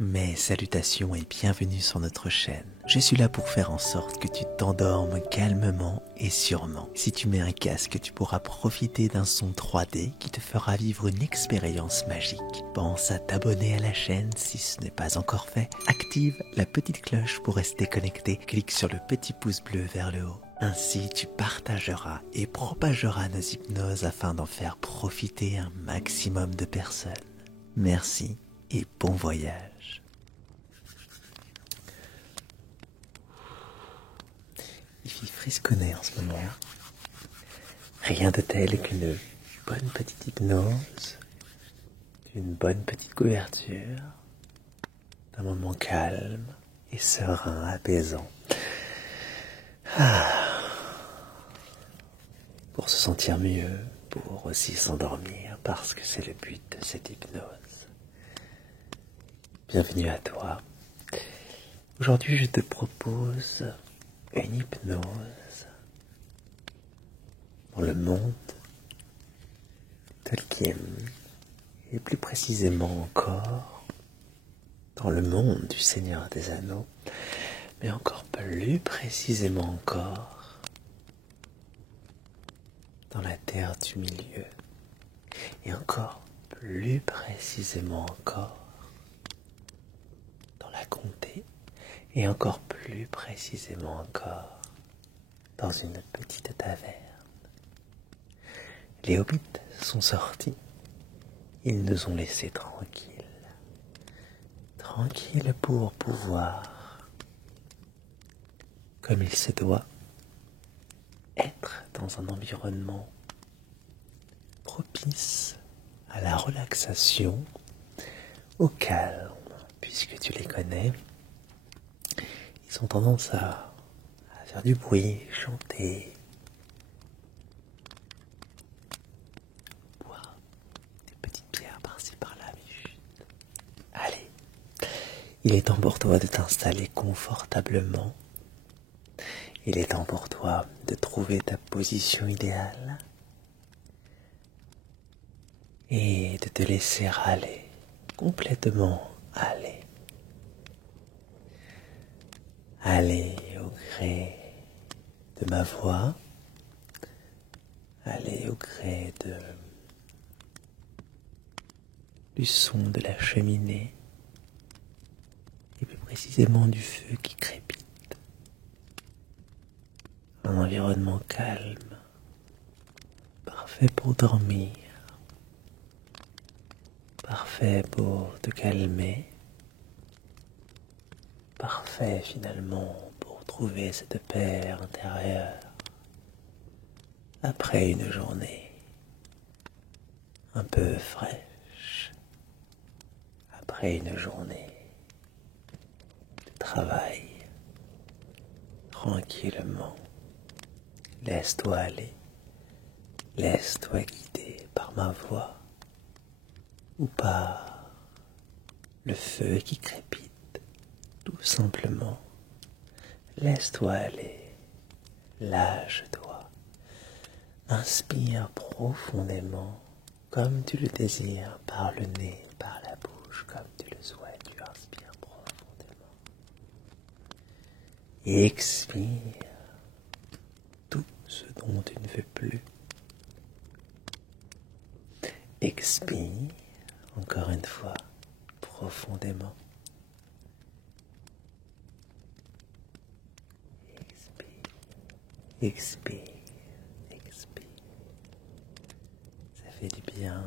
Mes salutations et bienvenue sur notre chaîne. Je suis là pour faire en sorte que tu t'endormes calmement et sûrement. Si tu mets un casque, tu pourras profiter d'un son 3D qui te fera vivre une expérience magique. Pense à t'abonner à la chaîne si ce n'est pas encore fait. Active la petite cloche pour rester connecté. Clique sur le petit pouce bleu vers le haut. Ainsi, tu partageras et propageras nos hypnoses afin d'en faire profiter un maximum de personnes. Merci et bon voyage. Il fait frisconner en ce moment. Rien de tel qu'une bonne petite hypnose, une bonne petite couverture, un moment calme et serein, apaisant. Pour se sentir mieux, pour aussi s'endormir, parce que c'est le but de cette hypnose. Bienvenue à toi. Aujourd'hui, je te propose une hypnose dans le monde Tolkien, et plus précisément encore dans le monde du Seigneur des Anneaux, mais encore plus précisément encore dans la Terre du Milieu, et encore plus précisément encore dans la comté, et encore plus précisément encore dans une petite taverne. Les hobbits sont sortis, ils nous ont laissés tranquilles pour pouvoir, comme il se doit, être dans un environnement propice à la relaxation, au calme, puisque tu les connais. Ils ont tendance à faire du bruit, chanter, boire des petites pierres par-ci par-là, mais chut. Allez, il est temps pour toi de t'installer confortablement. Il est temps pour toi de trouver ta position idéale et de te laisser aller, complètement aller. Aller au gré de ma voix, aller au gré du son de la cheminée, et plus précisément du feu qui crépite. Un environnement calme, parfait pour dormir, parfait pour te calmer, parfait finalement pour trouver cette paix intérieure après une journée un peu fraîche, après une journée de travail. Tranquillement, laisse-toi aller, laisse-toi guider par ma voix ou par le feu qui crépite. Tout simplement, laisse-toi aller, lâche-toi, inspire profondément comme tu le désires, par le nez, par la bouche, comme tu le souhaites. Tu inspires profondément et expire tout ce dont tu ne veux plus. Expire encore une fois profondément. Expire, expire. Ça fait du bien,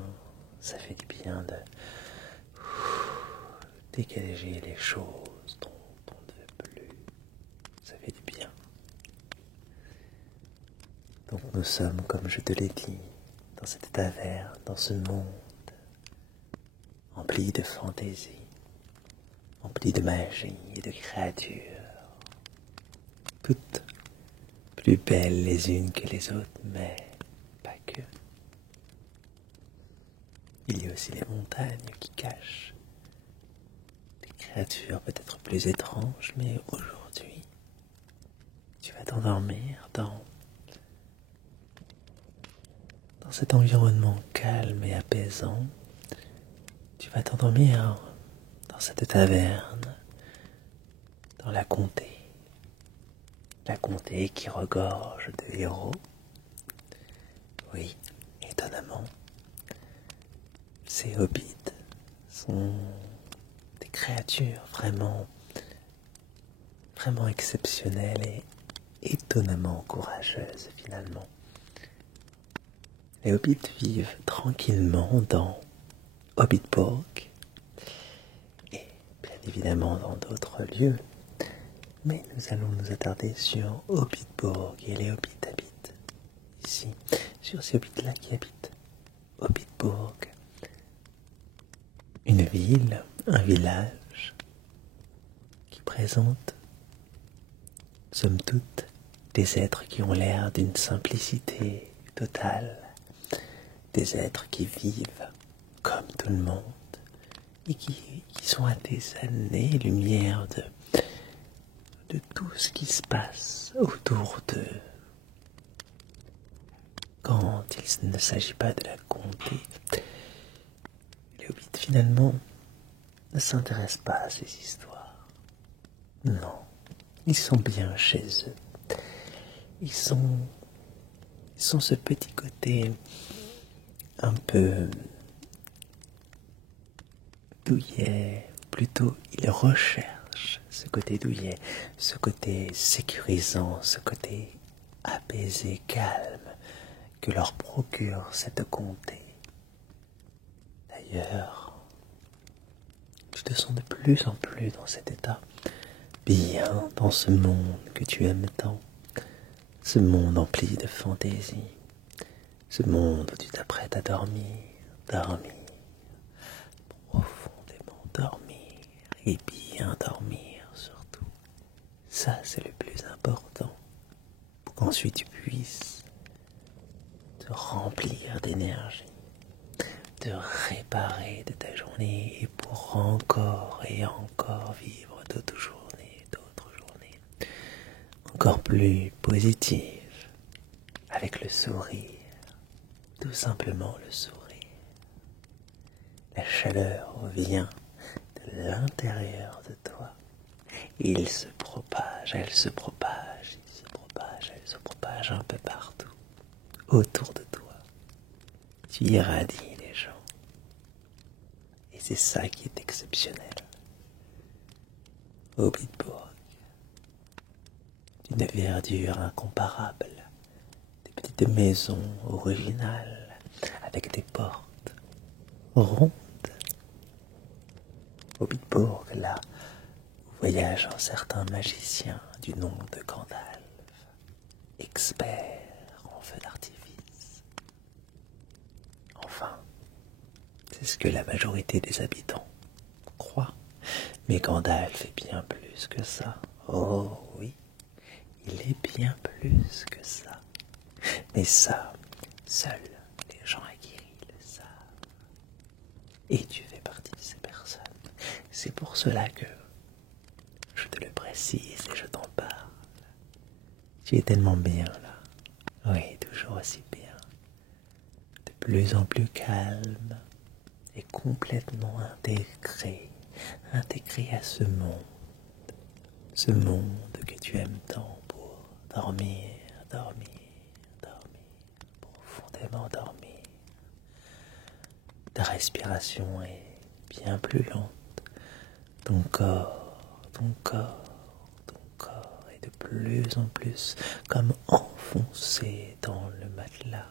ça fait du bien de dégager les choses dont on ne veut plus. Ça fait du bien. Donc nous sommes, comme je te l'ai dit, dans cette taverne, dans ce monde empli de fantaisie, empli de magie et de créatures, toutes plus belles les unes que les autres, mais pas que. Il y a aussi les montagnes qui cachent des créatures peut-être plus étranges, mais aujourd'hui, tu vas t'endormir dans cet environnement calme et apaisant. Tu vas t'endormir dans cette taverne, dans la comté qui regorge de héros. Oui, étonnamment, ces hobbits sont des créatures vraiment exceptionnelles et étonnamment courageuses finalement. Les hobbits vivent tranquillement dans Hobbitburg et bien évidemment dans d'autres lieux, mais nous allons nous attarder sur Hobbitburg et les hobbits habitent ici, sur ces hobbits-là qui habitent Hobbitburg. Une ville, un village qui présente, somme toute, des êtres qui ont l'air d'une simplicité totale, des êtres qui vivent comme tout le monde et qui sont à des années-lumière de tout ce qui se passe autour d'eux. Quand il ne s'agit pas de la comté, les hobbits finalement ne s'intéressent pas à ces histoires. Non, ils sont bien chez eux. Ils sont ce petit côté un peu douillet, plutôt ils recherchent ce côté douillet, ce côté sécurisant, ce côté apaisé, calme que leur procure cette comté. D'ailleurs, tu te sens de plus en plus dans cet état, bien dans ce monde que tu aimes tant, ce monde empli de fantaisie, ce monde où tu t'apprêtes à dormir, profondément dormir, et bien dormir surtout. Ça, c'est le plus important, pour qu'ensuite tu puisses te remplir d'énergie, te réparer de ta journée et pour encore et encore vivre d'autres journées, encore plus positives, avec le sourire, tout simplement le sourire. La chaleur vient de l'intérieur de toi. Il se propage, elle se propage, il se propage, elle se propage un peu partout, autour de toi. Tu irradies les gens. Et c'est ça qui est exceptionnel. Hobbitburg, d'une verdure incomparable, des petites maisons originales, avec des portes rondes. Hobbitburg, là, où voyage un certain magicien du nom de Gandalf, expert en feu d'artifice. Enfin, c'est ce que la majorité des habitants croient. Mais Gandalf est bien plus que ça. Oh oui, il est bien plus que ça. Mais ça, seuls les gens aguerris le savent. Et tu fais partie de ces personnes. C'est pour cela que je te le précise et je t'en parle. Tu es tellement bien là. Oui, toujours aussi bien. De plus en plus calme et complètement intégré à ce monde que tu aimes tant pour dormir, profondément dormir. Ta respiration est bien plus lente. Ton corps est de plus en plus comme enfoncé dans le matelas,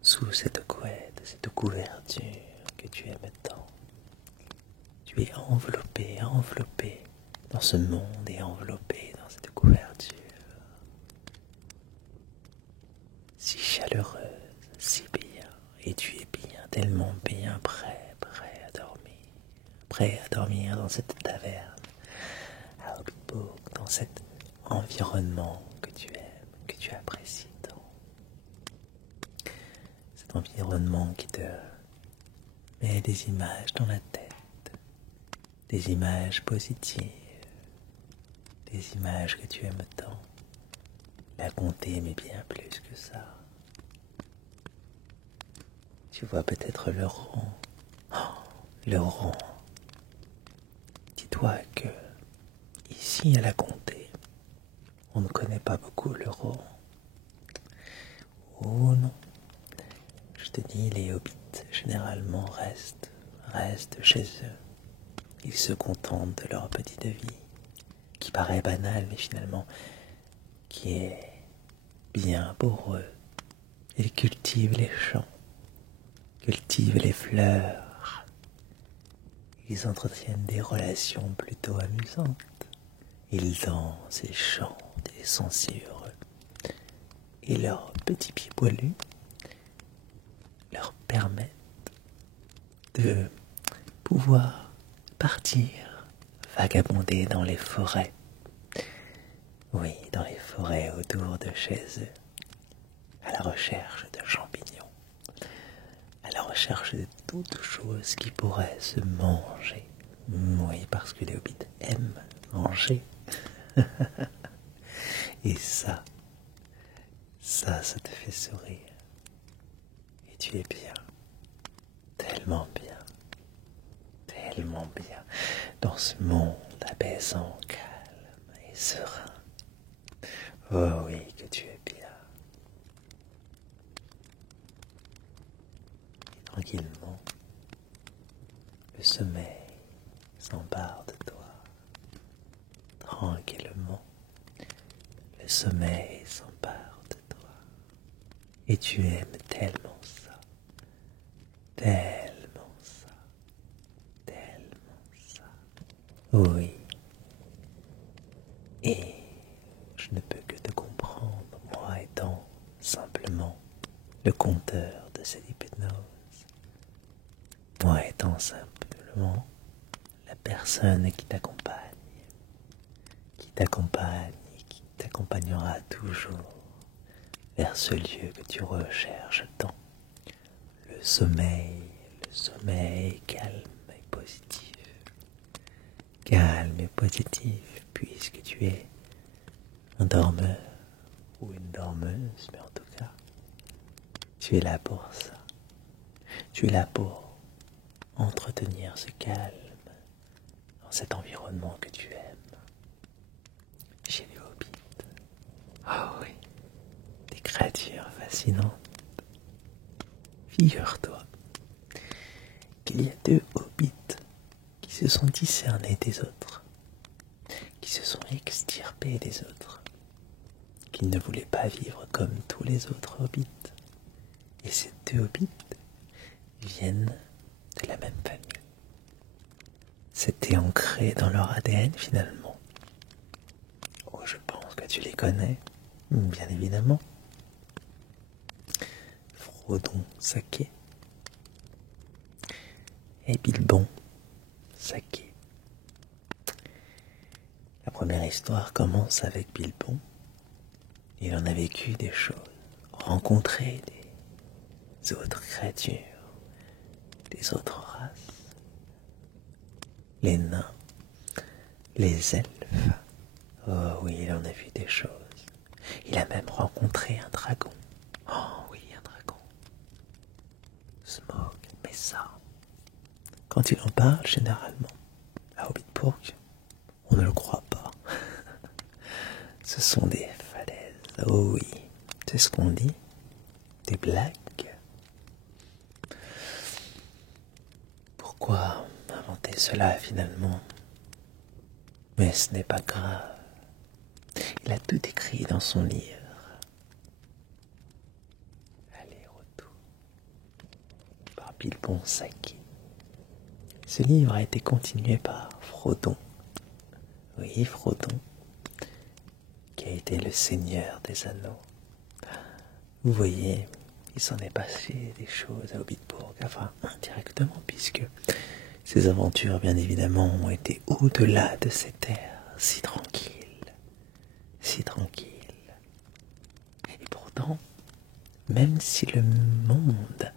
sous cette couette, cette couverture que tu aimes tant. Tu es enveloppé dans ce monde et enveloppé dans cette couverture. Si chaleureuse, si bien, et tu es bien, tellement bien prêt à dormir dans cette taverne, à Hobbitburg, dans cet environnement que tu aimes, que tu apprécies tant. Cet environnement qui te met des images dans la tête, des images positives, des images que tu aimes tant. La comté, mais bien plus que ça. Tu vois peut-être le rang dis-toi que ici à la comté, on ne connaît pas beaucoup le Rohan. Oh non, je te dis, les hobbits généralement restent chez eux. Ils se contentent de leur petite vie, qui paraît banale, mais finalement qui est bien pour eux. Ils cultivent les champs, cultivent les fleurs. Ils entretiennent des relations plutôt amusantes. Ils dansent et chantent et sont si heureux. Et leurs petits pieds poilus leur permettent de pouvoir partir vagabonder dans les forêts. Oui, dans les forêts autour de chez eux, à la recherche de champignons, à la recherche de toutes choses qui pourraient se manger. Oui, parce que les hobbits aiment manger. Et ça te fait sourire. Et tu es bien, tellement bien, dans ce monde apaisant, calme et serein. Oh oui, que tu es bien. Et tranquillement, le sommeil s'empare de toi. Tranquillement, le sommeil s'empare de toi. Et tu aimes tellement ça, tellement ça, tellement ça. Oui. Et je ne peux que te comprendre, moi étant simplement le conteur de cette hypnose. Moi étant simplement la personne qui t'accompagne et qui t'accompagnera toujours vers ce lieu que tu recherches tant. Le sommeil calme et positif. Calme et positif, puisque tu es un dormeur ou une dormeuse, mais en tout cas, tu es là pour ça. Tu es là pour entretenir ce calme dans cet environnement que tu aimes. Chez les hobbits. Oh oui, des créatures fascinantes. Figure-toi qu'il y a 2 hobbits qui se sont discernés des autres, qui se sont extirpés des autres, qui ne voulaient pas vivre comme tous les autres hobbits. Et ces 2 hobbits viennent de la même famille. C'était ancré dans leur ADN finalement. Oh, je pense que tu les connais, bien évidemment. Frodon Sake et Bilbon Sake. La première histoire commence avec Bilbon. Il en a vécu des choses, rencontré des autres créatures, des autres races, les nains, les elfes. Oh oui, il en a vu des choses. Il a même rencontré un dragon. Oh oui, un dragon. Smaug, mais ça, quand il en parle généralement, à Hobbitburg, on ne le croit pas. Ce sont des falaises. Oh oui, c'est ce qu'on dit. Des blagues. Pourquoi inventer cela finalement? Mais ce n'est pas grave. Il a tout écrit dans son livre. Aller-retour par Bilbon Sake. Ce livre a été continué par Frodon. Oui, Frodon, qui a été le seigneur des anneaux. Vous voyez, il s'en est passé des choses à Hobbitburg, enfin indirectement, puisque ces aventures, bien évidemment, ont été au-delà de ces terres, si tranquilles, si tranquilles. Et pourtant, même si le monde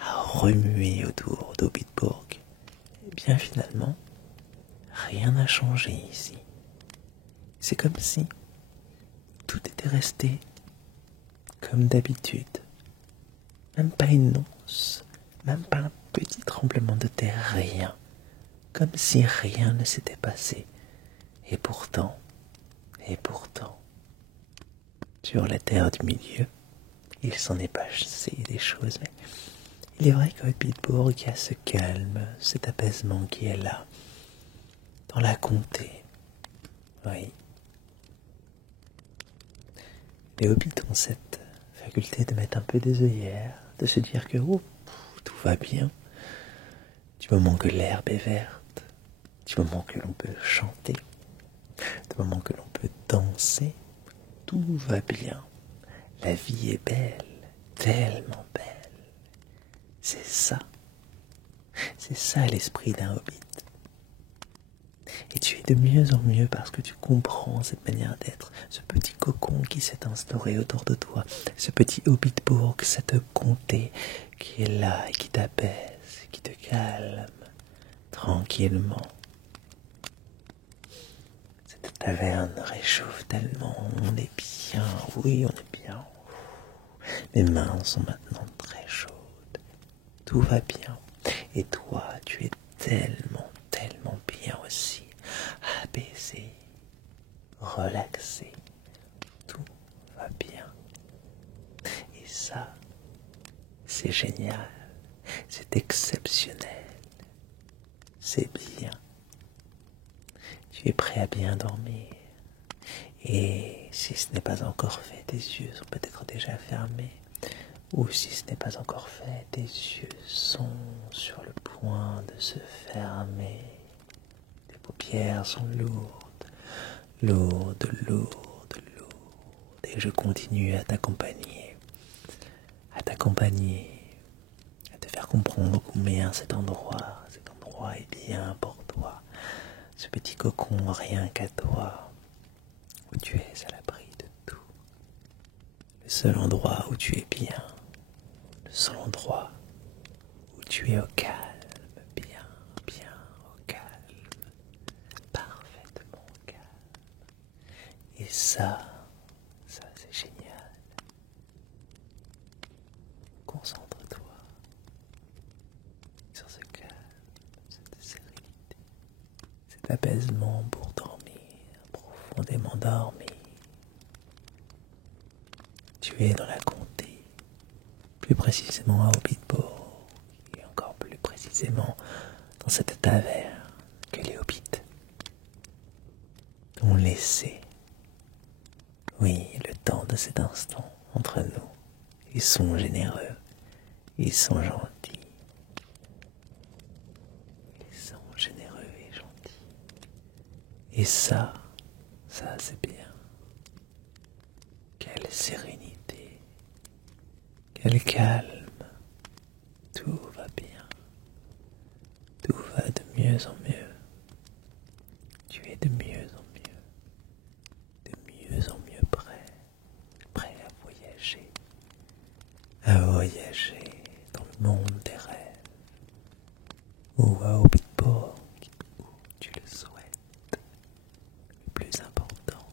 a remué autour d'Hobbitburg, eh bien finalement, rien n'a changé ici. C'est comme si tout était resté comme d'habitude. Même pas une once, même pas un petit tremblement de terre, rien. comme si rien ne s'était passé. Et pourtant, sur la terre du milieu, il s'en est passé des choses, mais il est vrai qu'au Pittsburgh, il y a ce calme, cet apaisement qui est là, dans la comté. Oui. Les hobbits ont cette faculté de mettre un peu des œillères, de se dire que tout va bien, du moment que l'herbe est verte, du moment que l'on peut chanter, du moment que l'on peut danser, tout va bien. La vie est belle, tellement belle. C'est ça l'esprit d'un hobbit. Et tu es de mieux en mieux parce que tu comprends cette manière d'être, ce petit cocon qui s'est instauré autour de toi, ce petit Hobbitbourg, cette comté qui est là et qui t'apaise, qui te calme tranquillement. Cette taverne réchauffe tellement, on est bien, oui on est bien. Mes mains sont maintenant très chaudes, tout va bien. Et toi, tu es tellement bien aussi, apaisé, relaxé, tout va bien. Et ça, c'est génial, c'est exceptionnel, c'est bien. Tu es prêt à bien dormir. Et si ce n'est pas encore fait, tes yeux sont peut-être déjà fermés. Ou si ce n'est pas encore fait, tes yeux sont sur le point de se fermer. Tes paupières sont lourdes, et je continue à t'accompagner, à te faire comprendre combien cet endroit est bien pour toi. Ce petit cocon rien qu'à toi, où tu es à l'abri de tout. Le seul endroit où tu es bien, le seul endroit où tu es au calme, bien au calme, parfaitement au calme. Et ça c'est génial. Concentre-toi sur ce calme, cette sérénité, cet apaisement pour dormir, profondément dormir. Tu es dans la comté, plus précisément à Hobbitbourg, et encore plus précisément dans cette taverne que les hobbits ont laissé. Oui, le temps de cet instant entre nous. Ils sont généreux, ils sont gentils. Ils sont généreux et gentils. Et ça c'est bien. Quelle sérénité, quel calme. Tout va bien, tout va de mieux en mieux. Tu es de mieux en mieux prêt à voyager dans le monde des rêves, ou à Hobbitbourg, où tu le souhaites. Le plus important,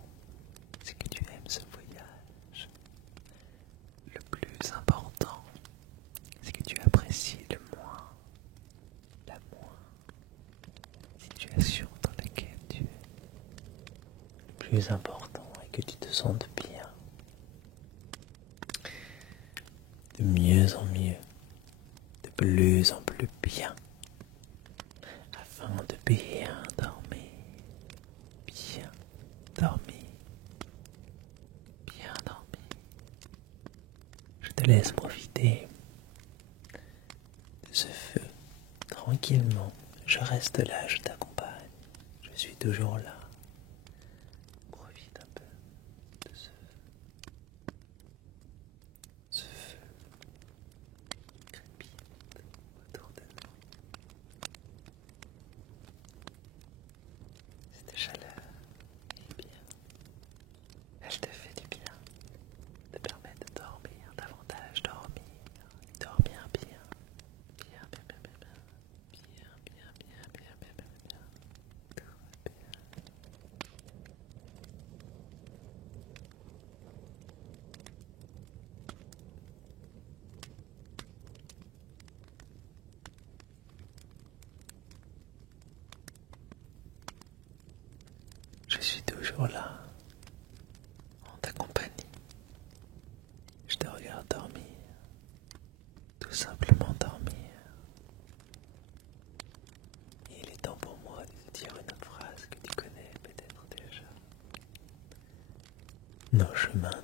c'est que tu aimes ce voyage. Le plus important, c'est que tu apprécies la situation dans laquelle tu es. Le plus important est que tu te sentes bien. De mieux en mieux, de plus en plus bien, afin de bien dormir, bien dormir, bien dormir. Je te laisse profiter de ce feu tranquillement. Je reste là, je t'accompagne, je suis toujours là. Profite un peu de ce feu crépite autour de nous. Cette chaleur est bien, elle te fait du bien, te permet de dormir davantage, dormir bien. toujours là, en ta compagnie. Je te regarde dormir, tout simplement dormir. Et il est temps pour moi de te dire une phrase que tu connais peut-être déjà. Nos chemins